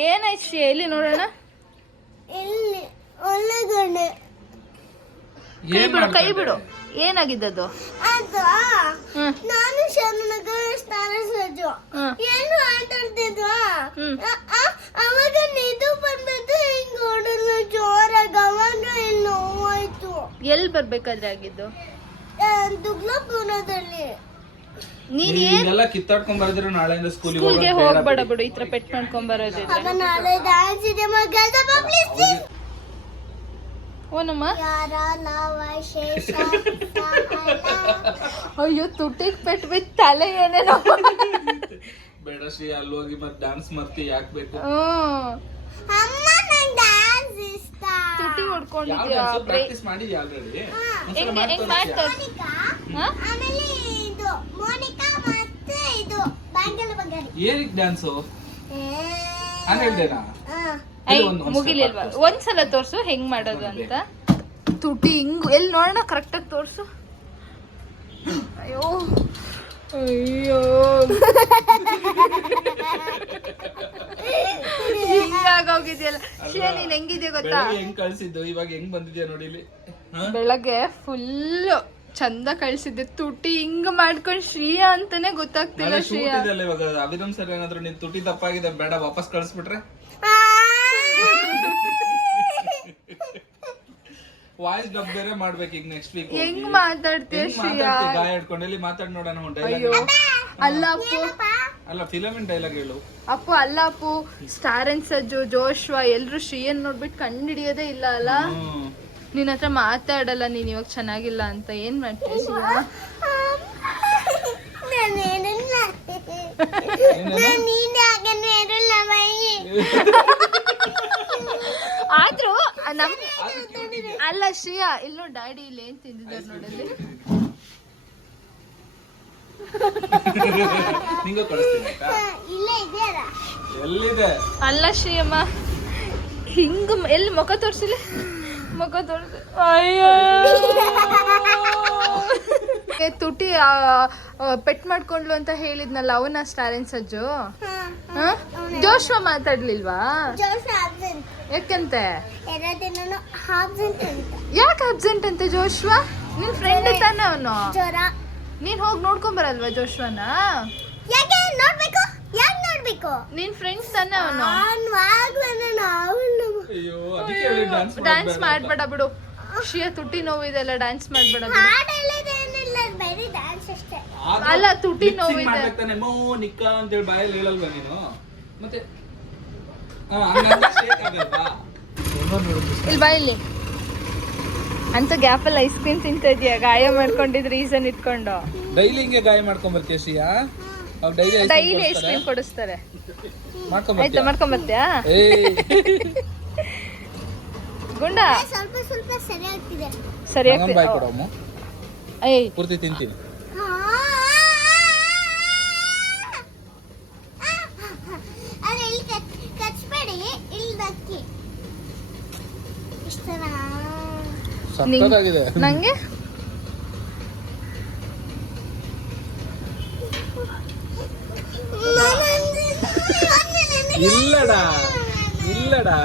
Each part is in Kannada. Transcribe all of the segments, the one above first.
ಏನಾಯ್ತು ಶ್ರೀ? ಎಲ್ಲಿ ನೋಡೋಣ. ಕೈ ಬಿಡು. ಏನಾಗಿದ್ದದು? ನಾನು ಏನು ಆಟಾಡ್ತಿದ್ವ, ಅವಾಗ ನಿದು ಬಂದದ್ದು ಹಿಂಗ ಹೊಡಲು ಜೋರಾಗ, ಅವಾಗ ಇಲ್ಲಿ ನೋವಾಯ್ತು. ಎಲ್ಲಿ ಬರ್ಬೇಕಾದ್ರೆ ಆಗಿದ್ದು? ದುಗ್ಲಾಪುರದಲ್ಲಿ. ನೀನ್ ಎಲ್ಲ ಕಿತ್ತಾಡ್ಕೊಂಡ್ ಬರ್ದಿರೋ ನಾಳೆಯಿಂದ ಸ್ಕೂಲ್ಗೆ ಹೋಗ್ಬೇಡ ಬಿಡು, ಈ ತರ ಪೆಟ್ ಮಾಡ್ಕೊಂಡ್ ಬರೋದಿಲ್ಲ. ನಾಳೆ ಡ್ಯಾನ್ಸ್ ಇದೆ ಮಗ, ಪ್ಲೀಸ್. ಓನಮ್ಮ. ಅಯ್ಯೋ ತುಟಿಗ್ ಪೆಟ್ ಬಿತ್ತು, ತಲೆ ಏನೇನೋ. ಬೇಡ ಶ್ರೀ, ಅಲ್ಲಿ ಹೋಗಿ ಮತ್ತೆ ಡ್ಯಾನ್ಸ್ ಮಾಡ್ತಿ, ಯಾಕೆ ಬೇಕು? ಅಮ್ಮ ನಂಗೆ ಡ್ಯಾನ್ಸ್ ಇಷ್ಟ. ತುಟಿ ಹೊಡ್ಕೊಂಡಿದ್ಯಾ? ಪ್ರಾಕ್ಟೀಸ್ ಮಾಡಿದ್ಯಾ ಆಲ್ರೆಡಿ? ಹೆಂಗ್ ಮಾಡ್ತಾರೆ? ಆಮೇಲೆ ಇದು ಮೋನಿಕಾ ಮತ್ತೆ ಇದು ಬ್ಯಾಂಗಲ್ ಬಂಗಾರಿ. ಏನಿಕ್ ಡ್ಯಾನ್ಸು? ನಾನು ಹೇಳ್ದೇನಾ? ಮುಗಿಲಿಲ್ವಾ? ಒಂದ್ಸಲ ತೋರ್ಸು ಹೆಂಗ್ ಮಾಡೋದು ಅಂತ. ತುಟಿ ಹಿಂಗ್ ಎಲ್ಲಿ ನೋಡೋಣ, ಕರೆಕ್ಟಾಗಿ ತೋರ್ಸು. ಅಯ್ಯೋ ಅಯ್ಯೋ, ಹಿಂಗಾಗೋಗಿದ್ಯಲ್ಲ. ಶ್ರೇಯ, ನೀನ್ ಹೆಂಗಿದ್ಯಾ ಗೊತ್ತಾ? ಹೆಂಗ್ ಕಳ್ಸಿದ್ದು, ಇವಾಗ ಹೆಂಗ್ ಬಂದಿದ್ಯಾ ನೋಡಿ ಇಲ್ಲಿ. ಬೆಳಗ್ಗೆ ಫುಲ್ ಚಂದ ಕಳ್ಸಿದ್ದೆ, ತುಟಿ ಹಿಂಗ್ ಮಾಡ್ಕೊಂಡ್ ಶ್ರೀಯ ಅಂತಾನೆ ಗೊತ್ತಾಗ್ತಿಲ್ಲ. ಶ್ರೀಯ ಇವಾಗ ಅಭಿನಮ್ ಸರ್ ಏನಾದ್ರು ನಿನ್ ತುಟಿ ತಪ್ಪಾಗಿದೆ, ಬೇಡ ವಾಪಸ್ ಕಳ್ಸ್ಬಿಟ್ರೆ ವಾಯ್ಸ್ ಡಬ್ ಬೇರೆ ಮಾಡ್ಬೇಕು ಈಗ ನೆಕ್ಸ್ಟ್ ವೀಕ್. ಹೆಂಗ್ ಮಾತಾಡ್ತೀಯ ಶ್ರೀಯ? ಗಾಯ ಹಿಡ್ಕೊಂಡು ಇಲ್ಲಿ ಮಾತಾಡ್ ನೋಡೋಣ. ಅಯ್ಯೋ ಅಲ್ಲ ಅಪ್ಪು, ಅಲ್ಲ ಫಿಲಮಿನ್ ಡೈಲಾಗ್ ಹೇಳು. ಅಪ್ಪು ಅಲ್ಲ ಅಪ್ಪು, ಸ್ಟಾರ್ ಅಂಡ್ ಸಜ್ಜು, ಜೋಶ್ವಾ ಎಲ್ರು ಶ್ರೀಯನ್ ನೋಡ್ಬಿಟ್ಟು ಕಂಡು ಹಿಡಿಯೋದೇ ಇಲ್ಲ ಅಲ್ಲ. ನಿನ್ ಹತ್ರ ಮಾತಾಡಲ್ಲ ನೀನ್ ಇವಾಗ ಚೆನ್ನಾಗಿಲ್ಲ ಅಂತ. ಏನ್ ಮಾಡ್ತೀಯ ಶ್ರೀಯ? ಆದ್ರೂ ನಮ್ ಅಲ್ಲ ಶ್ರೀಯಾ, ಇಲ್ಲೋ ಡ್ಯಾಡಿ ಇಲ್ಲಿ ಏನ್ ತಿಂದಿದ್ದಾರೆ ನೋಡಲ್ಲಿ. ಅಲ್ಲ ಶ್ರೀಯಮ್ಮ, ಹಿಂಗ ಎಲ್ಲಿ ಮುಖ ತೋರ್ಸಿಲ್ಲ, ಮುಖ ತೋರ್ಸಿ. ಅಯ್ಯೋ ತುಟಿ ಪೆಟ್ ಮಾಡ್ಕೊಂಡ್ಲು ಅಂತ ಹೇಳಿದ್ನಲ್ಲ, ಅವನ ಸ್ಟಾರ್ ಅಂಡ್ ಸಜ್ಜು. ಜೋಶ್ವಾ ಮಾತಾಡ್ಲಿಲ್ವಾ? ಯಾಕಂತೆ? ಯಾಕೆ ಅಬ್ಸೆಂಟ್ ಅಂತೆ ಜೋಶ್ವಾ? ನಿನ್ ಫ್ರೆಂಡ್ ತಾನೆ ಅವನು. ನೀನ್ ಹೋಗಿ ನೋಡ್ಕೊಂಡ್ ಬರಲ್ವಾ ಜೋಶ್ವಾನ? ನಿನ್ ಫ್ರೆಂಡ್ ತಾನೆ ಅವನು. ಡ್ಯಾನ್ಸ್ ಮಾಡ್ಬೇಡ ಬಿಡು ಶ್ರೀಯ, ತುಟಿ ನೋವಿದೆಲ್ಲ, ಡ್ಯಾನ್ಸ್ ಮಾಡ್ಬೇಡ ಬಿಡು. ಅಲ್ಲ ತುಟಿ ನೋವಿದೆ. ಮೋನಿಕಾ ಅಂತೇಳಿ ಬಾಯಲ್ಲಿ ಹೇಳಲ್ವಾ ನೀನು? ಮತ್ತೆ ಇಲ್ಲಿ ಬಾ, ಇಲ್ಲಿ ಅಂತ ಗ್ಯಾಪಲ್ಲಿ ಐಸ್ ಕ್ರೀಮ್ ತಿಂತ ಇದೀಯ, ಗಾಯ ಮಾಡ್ಕೊಂಡಿದ್ ರೀಸನ್ ಇಟ್ಕೊಂಡು. ಡೈಲಿ ಹಿಂಗೆ ಗಾಯ ಮಾಡ್ಕೊಂಡ್ ಬರ್ತೀಯ ಶ್ರೀಯಾ? ಡೈಲಿ ಐಸ್ ಕ್ರೀಮ್ ಕೊಡಿಸ್ತಾರೆ. ಆಯ್ತಾ, ಮಾಡ್ಕೊಂಡ್ ಬರ್ತೀಯಾ? ಗುಂಡ ಸ್ವಲ್ಪ ಸ್ವಲ್ಪ ಸರಿ ಆಗ್ತಿದೆ. ಸರಿ ಆಗ್ತಿದೆ. ಪೂರ್ತಿ ತಿಂತೀನಿ. ನಂಗೆ ಇಲ್ಲಡಾ ಇಲ್ಲಡಾ,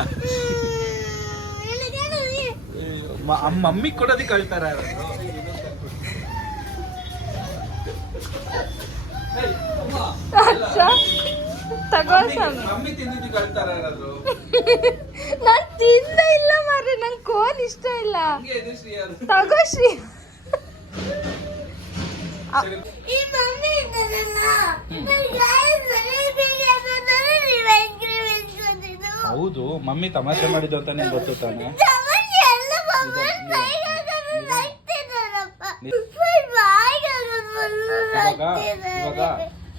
ಮಮ್ಮಿ ಕೊಡೋದಕ್ಕೆ ಕಳ್ತಾರ. ಮಮ್ಮಿ ತಿಂದಿದ್ದು ಕಳ್ತಾರ. ನಾನ್ ತಿಂದ ಇಲ್ಲ ಮಾರ್ರೆ, ನಂಗೆ ಕೋನ್ ಇಷ್ಟ ಇಲ್ಲ. ತಗೋ ಶ್ರೀ. ಹೌದು, ಮಮ್ಮಿ ತಮಾಷೆ ಮಾಡಿದ್ದು ಅಂತ ನಿಂಗೆ ಗೊತ್ತು ತಾನೆ.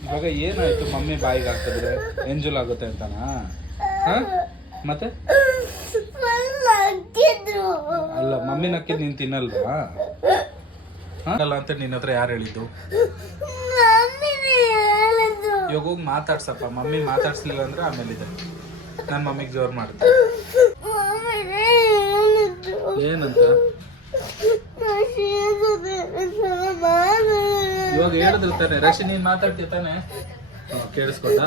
ಇವಾಗ ಏನಾಯ್ತು? ಮಮ್ಮಿ ಬಾಯಿಗೆ ಹಾಕಿದ್ರೆ ಎಂಜುಲ್ ಆಗುತ್ತೆ ಅಂತನಾ? ಮತ್ತೆ ಅಲ್ಲ, ಮಮ್ಮಿ ನಕ್ಕಿದ್ ನೀನ್ ತಿನ್ನಲ್ವಾ? ಅಲ್ಲ ಅಂತ ನಿನ್ನ ಹತ್ರ ಯಾರು ಹೇಳಿದ್ದು? ಇವಾಗ ಹೋಗಿ ಮಾತಾಡ್ಸಪ್ಪ. ಮಮ್ಮಿ ಮಾತಾಡ್ಸ್ಲಿಲ್ಲ ಅಂದ್ರೆ ಆಮೇಲೆ ಇದೆ, ನನ್ನ ಮಮ್ಮಿಗೆ ಜೋರ್ ಮಾಡ್ತೀನಿ. ಏನಂತ ಇವಾಗ ಹೇಳಿದ್ರು ತಾನೆ? ರಶಿ, ನೀನ್ ಮಾತಾಡ್ತೀಯ ತಾನೆ? ಕೇಳಿಸ್ಕೊತಾ?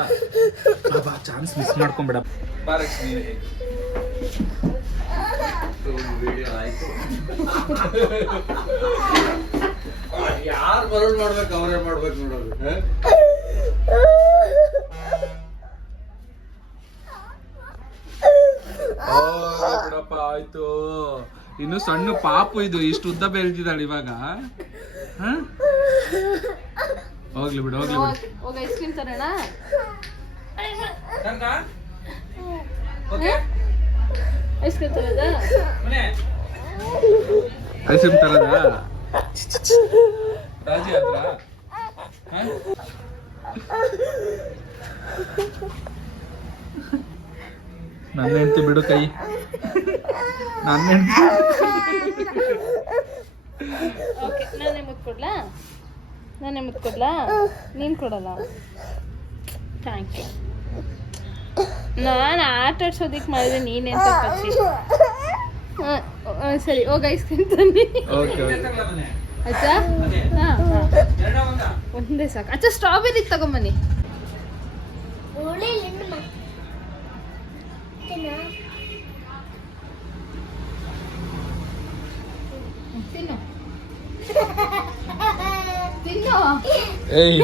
ಚಾನ್ಸ್ ಮಿಸ್ ಮಾಡ್ಕೊಂಬಿಡ. ಬಾರಕ್ ನೀನೆ. ಯಾರು ಬರೋದು ಮಾಡ್ಬೇಕು ಅವರೇ ಮಾಡ್ಬೇಕು ನೋಡೋದು. ಬಿಡಪ್ಪ ಆಯ್ತು. ಇನ್ನು ಸಣ್ಣ ಪಾಪು ಇದು, ಇಷ್ಟು ಉದ್ದ ಬೆಳೆದಿದ್ದಾಳೆ ಇವಾಗ. ಹ? ಹೋಗ್ಲಿ ಬಿಡು ಹೋಗ್ಲಿ ಬಿಡು. ಹೋಗ ಐಸ್ ಕ್ರೀಮ್ ತರೋಣ. ಐಸ್ ಕ್ರೀಮ್ ತರೋದಾ? ಐಸ್ ಕ್ರೀಮ್ ತರದ ರಾಜಿ ಆದ್ರ? ನನ್ನ ಹೆಂಡ್ತಿ ಬಿಡು ಕೈ. ನನ್ನ ಹೆಂಡ್ತಿ. ಓಕೆ, ನಾನೇ ಮುತ್ಕೊಡ್ಲಾ? ನೀನು ಕೊಡಲ್ಲ? Thank you. ನಾನು ಆಟ ಆಡ್ಸೋದಿಕ್ಕೆ ಮಾಡಿದ್ರೆ ನೀನೇನು ತಪ್ಪಚ್ಚಿ. ಸರಿ, ಹೋಗಿ ಐಸ್ ಕ್ರೀಮ್ ತನ್ನಿ. ಓಕೆ ಆಯ್ತಾ? ಹಾಂ, ಒಂದೇ ಸಾಕು. ಅಚ್ಚ, ಸ್ಟ್ರಾಬೆರಿ ತಗೊಂಬನ್ನಿ. ತಿನ್ನು ತಿನ್ನು. ಏಯ್